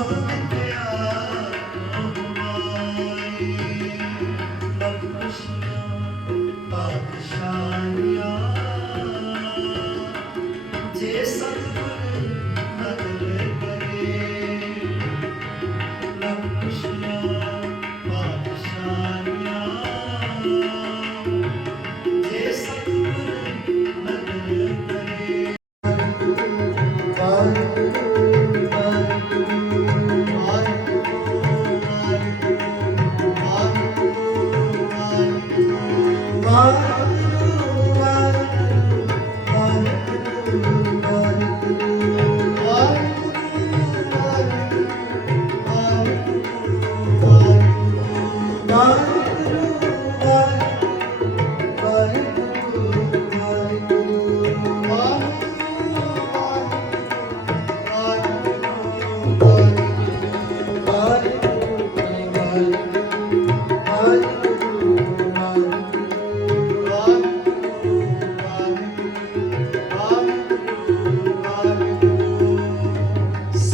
ਜੇ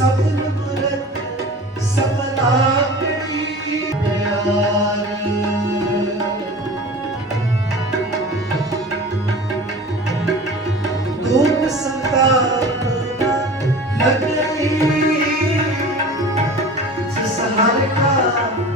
ਸਪਨ ਮੁਰਤ ਸਪਨਾ ਕਰੀ ਪਿਆਰ ਧੂਪ ਸੰਤਾਪ ਲਗ ਰਹੀ ਜਿਸ ਹਰ ਕਾ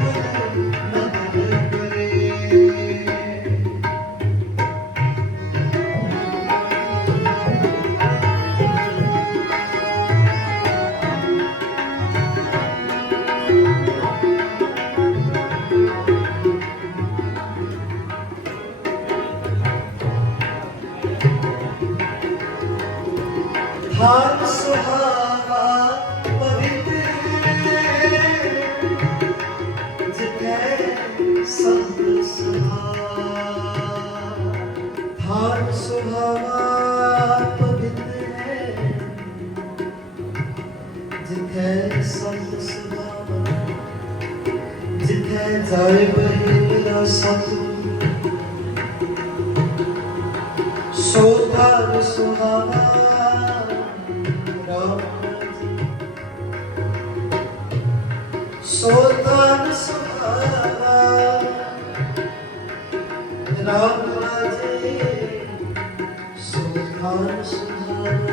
ਹਾਰ ਸੁਹਾਵਾ ਪਵਿੱਤਰ ਜਿਤੈ ਸੰਤ ਸੁਹਾਵਾ ਹਾਰ ਸੁਹਾਵਾ ਪਵਿੱਤਰ ਹੈ ਜਿਤੈ ਸੰਤ ਸੁਹਾਵਾ ਜਿਤੈ ਜਾਏ ਬਹਿਲਾ ਸਤਿਗੁਰ ਸੋ ਧਰ ਸੁਹਾਵਾ ਸੋ ਧਰ ਸੁਹਾਵਾ ਰਾਮ ਜੀ ਸੋ ਧਰ ਸੁਹਾਵਾ